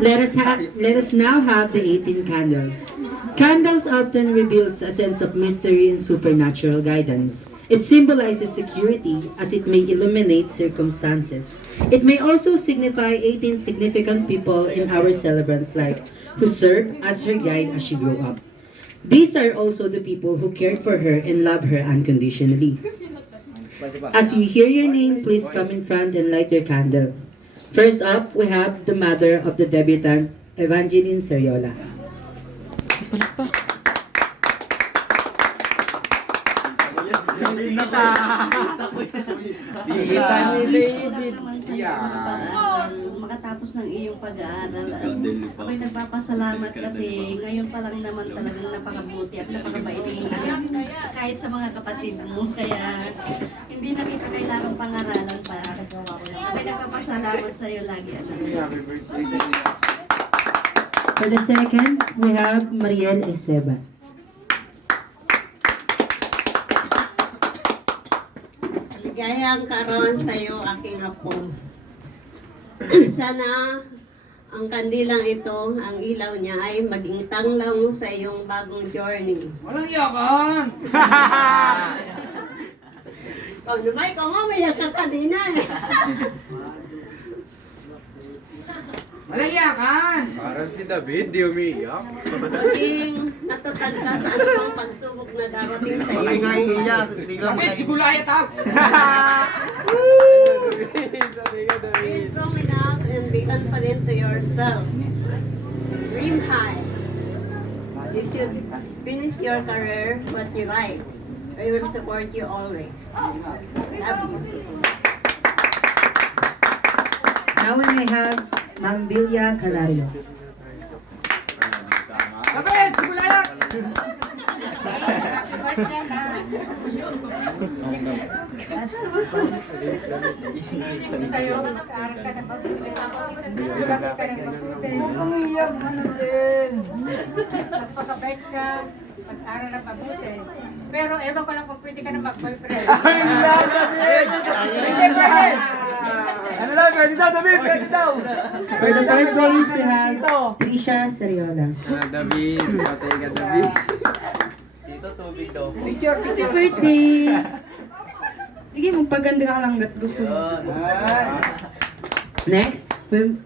Let us now have the 18 candles. Candles often reveals a sense of mystery and supernatural guidance. It symbolizes security as it may illuminate circumstances. It may also signify 18 significant people in our celebrant's life who served as her guide as she grew up. These are also the people who cared for her and loved her unconditionally. As you hear your name, please come in front and light your candle. First up, we have the mother of the debutant, Evangeline Seriola. Makatapos ng iyong pag-aaral. Ako'y nagpapasalamat kasi ngayon pa lang naman talagang napakabuti at napakabait mo. Kahit sa mga kapatid mo. Kaya hindi na kita kailangang pangaralan pa. Ako'y nagpapasalamat sa iyo lagi. For the second, we have Mariel Esteban. Ligayang karon sa iyo, aking apo. Sana ang kandilang ito, ang ilaw niya ay maging tanglaw sa iyong bagong journey. Walang yakan! Pag naman ikaw nga, may yakan kanina. Walang yakan! Parang si David, di umiiyak. Maging natatag ka sa anumang pagsubok na darating sa iyo. David, si Gulaya tao! Be strong enough and be confident to yourself. Dream high. You should finish your career what you like. I will support you always. Love you. Now we may have Ma'am Bilya Calario. David, si Gulaya! Kung iyak, ano din? Magpakabait ka, mag-aral na mabuti. Pero ewan ko lang kung pwede ka na mag-boyfriend. Ano lang, pwede daw, David, pwede daw. For the third place, we have Trisha Seriola. David, patay ka, David. Dito, tubig daw. Picture, Happy birthday! Sige, magpaganda ka lang gat gusto mo. Next,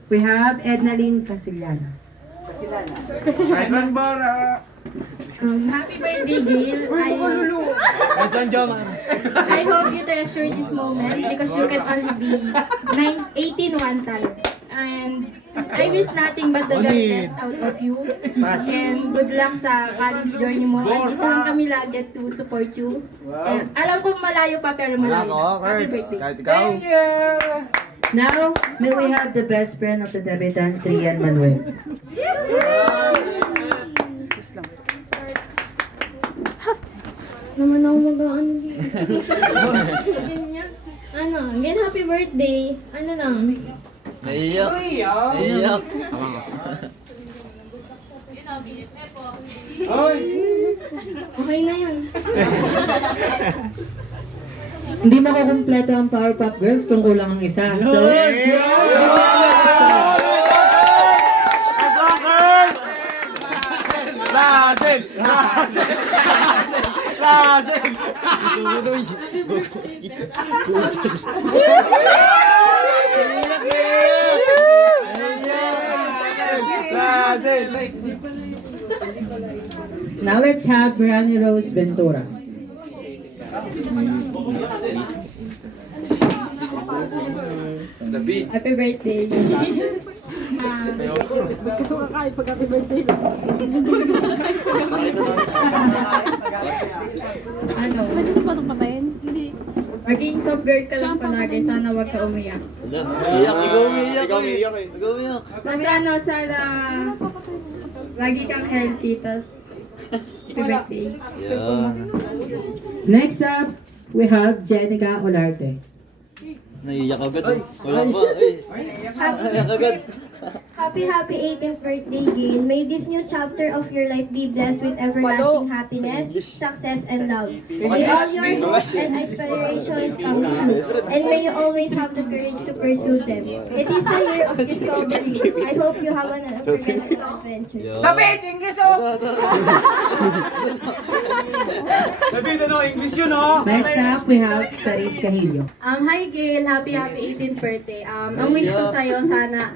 we have Ednaline Casillana. Ivan Bora. Happy birthday, Gail! Nasaan Jomar? I hope you treasure this moment because you can only be 18 one time. And I wish nothing but the best out of you. And good luck sa college journey mo. Andito lang kami lagi to support you. And alam ko malayo pa pero malayo. Happy birthday. Kahit ikaw. Now, may we have the best friend of the debutant, Trian Manuel. Naman ako mag-ano ganyan. Ano, again, happy birthday. Ano lang? Naiyak. Naiyak. Hoy! Okay na yan. Hindi makukumpleto ang Powerpuff Girls kung kulang ang isa. So, Lasen! Lasen! Lasen! Tumunoy! Lasen! now let's have Brianna Rose Ventura. David! Happy birthday. Ano? Pwede mo ba itong patayin? Hindi. Maging soft girl ka lang palagi. Sana huwag ka umiyak. Umiyak! Ikaw umiyak! Ikaw umiyak eh! Ikaw umiyak! Basta ano, sana lagi kang healthy, tas happy birthday. Yeah. Next up, we have Jenica Olarte. Naiiyak agad eh. Wala pa eh. Naiiyak agad. Happy 18th birthday, Gail. May this new chapter of your life be blessed with everlasting happiness, success, and love. May all your hopes and aspirations come true. And may you always have the courage to pursue them. It is a year of discovery. I hope you have an unforgettable adventure. David, English oh! David, ano? English yun, oh! Next up, we have Charis Cahillo. Hi Gail, happy 18th birthday. Ang wish ko sa'yo, sana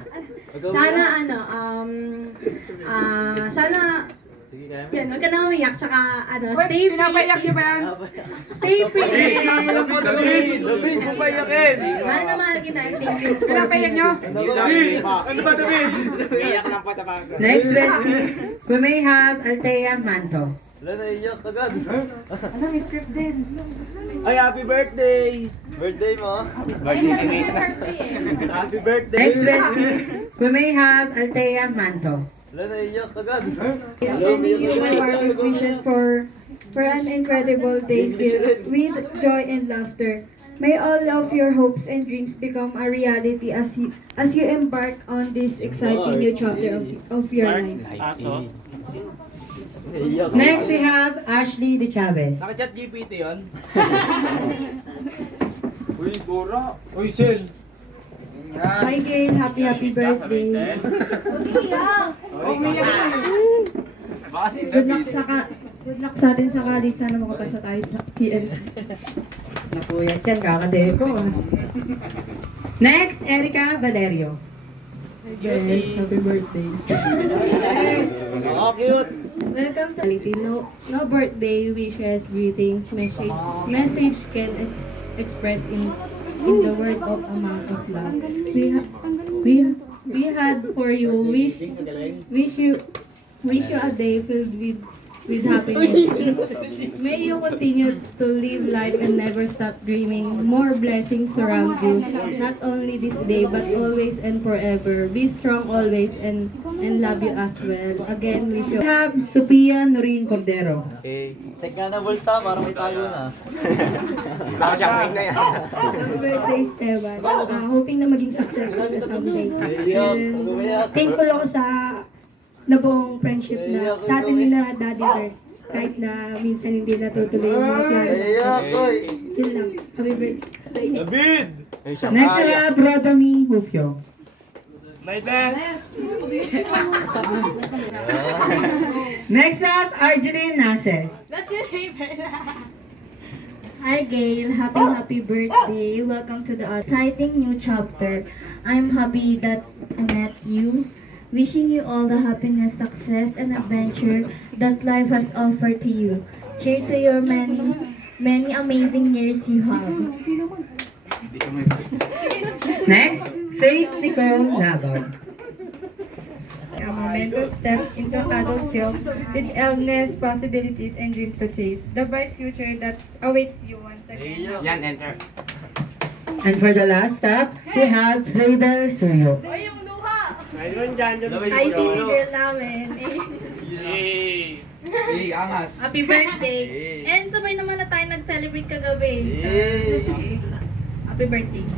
yan, huwag ka na umiyak, tsaka stay Pinapayak niyo free, ba yan? stay free, David, pupayakin! mahal na mahal kita, and thank you. Pinapayak niyo? David! Ano ba, David? Next, we may have Althea Mantos. Wala, naiyak agad. Ay, happy birthday! Birthday mo? Happy birthday! Next, we may have Althea Mantos. Wala, naiyak agad. Sending you my warmest wishes for an incredible day filled with joy and laughter. May all of your hopes and dreams become a reality as you embark on this exciting new chapter of your life. Naiyak. Next, we have Ashley De Chavez. Naka-chat GPT yun? Uy, Bora! Uy, Sel! Bye, Gail. Happy birthday. Good luck sa atin sa college. Sana makapasa tayo sa PL. Napuyat yan, kakadeko. Next, Erica Valerio. Happy birthday. Oh, cute! Welcome to reality. No birthday wishes, greetings, message can express in the word of amount of love. We had for you wish you a day filled with happiness. May you continue to live life and never stop dreaming. More blessings surround you, not only this day but always and forever. Be strong always and love you as well. Again, wish you We have Sophia Norin Cordero. Okay. Check nga na bulsa para may tago na. happy birthday, Esteban. Hoping na maging successful ka someday. And thankful ako sa nabuong friendship na sa atin nila Daddy Sir. Kahit na minsan hindi natutuloy yung mga plano. Naiyak, oy! Yun lang. Happy birthday. David! Next, we have Rodomy Hufyo. My best! Next up, Arjeline Nases. Hi Gail, happy birthday. Welcome to the exciting new chapter. I'm happy that I met you. Wishing you all the happiness, success, and adventure that life has offered to you. Cheer to your many amazing years you have. Next, Faith Nicole Lagod. A momentous step into adulthood with endless possibilities and dreams to chase. The bright future that awaits you once again. Yan, enter. And for the last stop, we have Zabel Suyo. ICT girl namin. Hey, angas. Happy birthday. And sabay naman na tayo nag-celebrate kagabi. Happy birthday.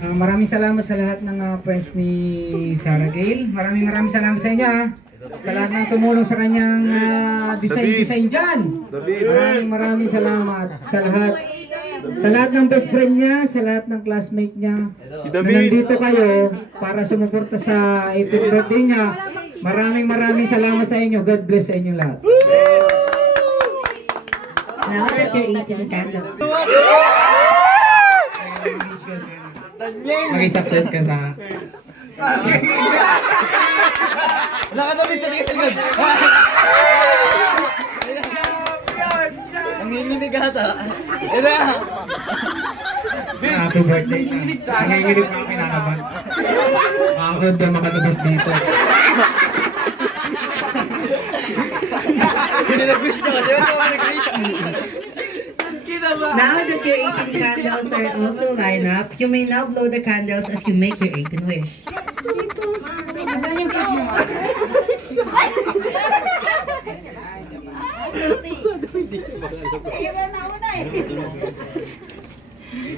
Maraming salamat sa lahat ng friends ni Sarah Gail. Maraming salamat sa inyo sa lahat ng tumulong sa kanyang design dyan. Maraming salamat sa lahat. Sa lahat ng best friend niya, sa lahat ng classmate niya. Na nandito kayo para sumuporta sa 18th birthday niya. Maraming salamat sa inyo. God bless sa inyo lahat. Now that you're 18 candles. Mag-success ka sa... Wala ka David, sa likod! Ang nginginig ata. Ina! Happy birthday ka. Nanginginig ako kinakaban. Makakod na makalabas dito. Pinag-wish niya kasi ito nag-wish. Now that your 18 candles are also lined up, you may now blow the candles as you make your 18 wish. Bigyan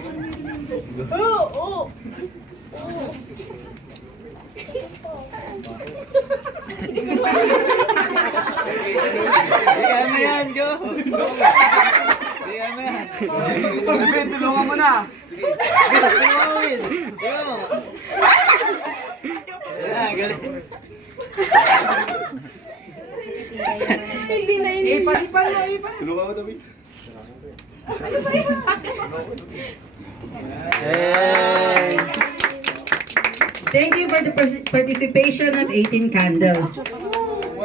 mo yan, go! Bigyan mo yan. David, tulungan mo na. Tulungan mo, Will. Bigyan mo. Ayan, galing. Tulungan mo, David. Hey! Thank you for the participation of 18 candles.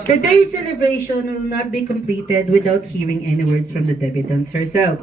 Today's celebration will not be completed without hearing any words from the debutants herself.